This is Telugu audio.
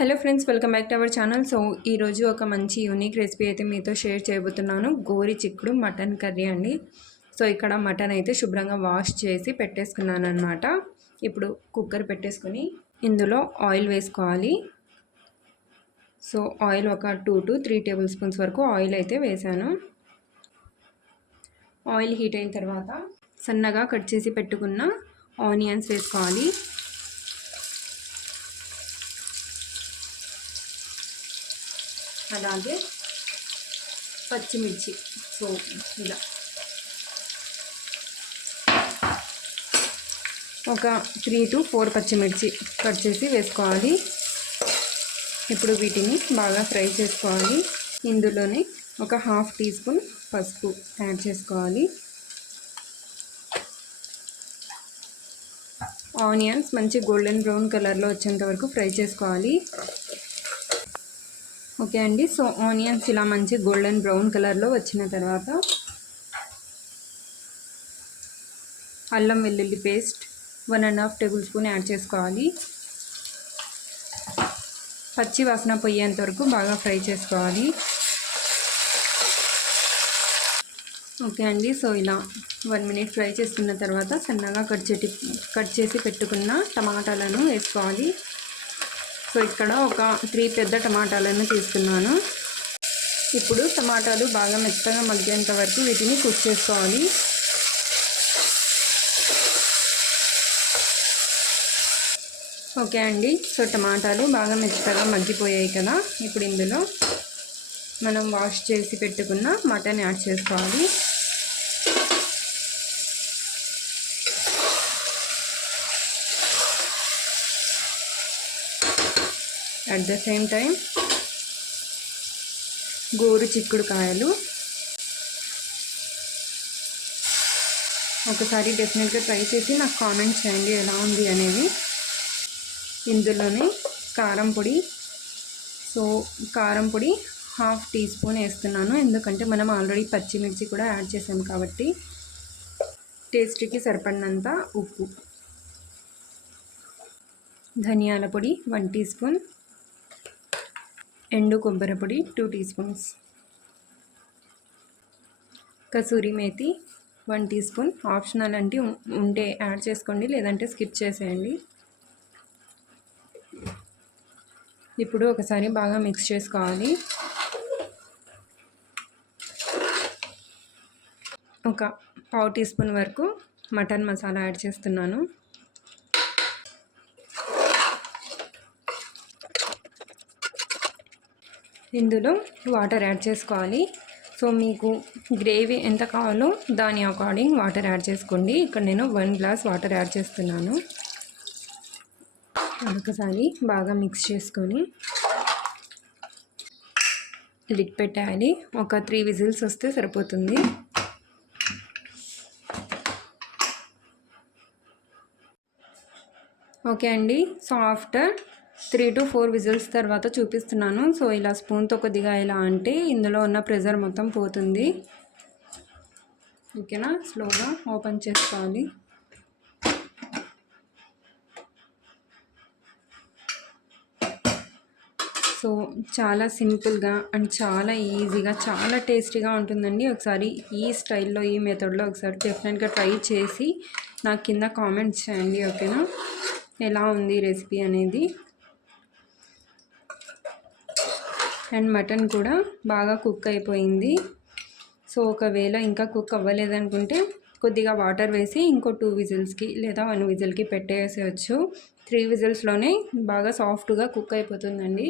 Hello friends, welcome back to our channel. So ఈరోజు ఒక మంచి యూనిక్ రెసిపీ అయితే మీతో షేర్ చేయబోతున్నాను. గోరి చిక్కుడు మటన్ కర్రీ అండి. సో ఇక్కడ మటన్ అయితే శుభ్రంగా వాష్ చేసి పెట్టేసుకున్నాను అనమాట. ఇప్పుడు కుక్కర్ పెట్టేసుకొని ఇందులో ఆయిల్ వేసుకోవాలి. సో ఆయిల్ ఒక 2 to 3 టేబుల్ స్పూన్స్ వరకు ఆయిల్ అయితే వేసాను. ఆయిల్ హీట్ అయిన తర్వాత సన్నగా కట్ చేసి పెట్టుకున్న ఆనియన్స్ వేసుకోవాలి. అలాగే పచ్చిమిర్చి. సో ఇలా ఒక 3 to 4 పచ్చిమిర్చి కట్ చేసి వేసుకోవాలి. ఇప్పుడు వీటిని బాగా ఫ్రై చేసుకోవాలి. ఇందులోనే ఒక 1/2 టీ స్పూన్ పసుపు యాడ్ చేసుకోవాలి. ఆనియన్స్ మంచి గోల్డెన్ బ్రౌన్ కలర్లో వచ్చేంత వరకు ఫ్రై చేసుకోవాలి. ఓకే అండి. సో ఆనియన్స్ ఇలా మంచి గోల్డెన్ బ్రౌన్ కలర్లో వచ్చిన తర్వాత అల్లం వెల్లుల్లి పేస్ట్ 1.5 టేబుల్ స్పూన్ యాడ్ చేసుకోవాలి. పచ్చి వాసన పోయేంత వరకు బాగా ఫ్రై చేసుకోవాలి. ఓకే అండి. సో ఇలా 1 మినిట్ ఫ్రై చేసుకున్న తర్వాత సన్నగా కట్ చేసి పెట్టుకున్న టమాటాలను వేసుకోవాలి. సో ఇక్కడ ఒక 3 పెద్ద టమాటాలను తీసుకున్నాను. ఇప్పుడు టమాటాలు బాగా మెత్తగా మగ్గేంత వరకు వీటిని కుక్ చేసుకోవాలి. ఓకే అండి. సో టమాటాలు బాగా మెత్తగా మగ్గిపోయాయి కదా. ఇప్పుడు ఇందులో మనం వాష్ చేసి పెట్టుకున్న మటన్ యాడ్ చేసుకోవాలి. అట్ ద సేమ్ టైం గోరు చిక్కుడుకాయలు ఒకసారి డెఫినెట్గా ట్రై చేసి నాకు కామెంట్ చేయండి ఎలా ఉంది అనేది. ఇందులోనే కారం పొడి. సో కారం పొడి 1/2 టీ స్పూన్ వేస్తున్నాను, ఎందుకంటే మనం ఆల్రెడీ పచ్చిమిర్చి కూడా యాడ్ చేసాం కాబట్టి. టేస్ట్కి సరిపడినంత ఉప్పు. ధనియాల పొడి 1 టీ స్పూన్. ఎండు కొబ్బరి పొడి 2 టీ స్పూన్స్. కసూరి మేతి 1 టీ స్పూన్. ఆప్షనల్ అంటే ఉంటే యాడ్ చేసుకోండి, లేదంటే స్కిప్ చేసేయండి. ఇప్పుడు ఒకసారి బాగా మిక్స్ చేసుకోవాలి. ఒక 1/2 టీ స్పూన్ వరకు మటన్ మసాలా యాడ్ చేస్తున్నాను. ఇందులో వాటర్ యాడ్ చేసుకోవాలి. సో మీకు గ్రేవీ ఎంత కావాలో దాని అకార్డింగ్ వాటర్ యాడ్ చేసుకోండి. ఇక్కడ నేను 1 గ్లాస్ వాటర్ యాడ్ చేస్తున్నాను. ఒకసారి బాగా మిక్స్ చేసుకొని లిడ్ పెట్టాలి. ఒక 3 విజిల్స్ వస్తే సరిపోతుంది. ఓకే అండి. సో ఆఫ్టర్ 3 to 4 విజిల్స్ తర్వాత చూపిస్తున్నాను. సో ఇలా స్పూన్తో కొద్దిగా ఇలా అంటే ఇందులో ఉన్న ప్రెషర్ మొత్తం పోతుంది. ఓకేనా. స్లోగా ఓపెన్ చేసుకోవాలి. సో చాలా సింపుల్గా అండ్ చాలా ఈజీగా చాలా టేస్టీగా ఉంటుందండి. ఒకసారి ఈ స్టైల్లో ఈ మెథడ్లో ఒకసారి డెఫినెట్గా ట్రై చేసి నాకు కింద కామెంట్స్ చేయండి. ఓకేనా, ఎలా ఉంది రెసిపీ అనేది. అండ్ మటన్ కూడా బాగా కుక్ అయిపోయింది. సో ఒకవేళ ఇంకా కుక్ అవ్వలేదనుకుంటే కొద్దిగా వాటర్ వేసి ఇంకో 2 విజిల్స్కి లేదా 1 విజిల్కి పెట్టేసేయచ్చు. 3 విజిల్స్లోనే బాగా సాఫ్ట్గా కుక్ అయిపోతుందండి.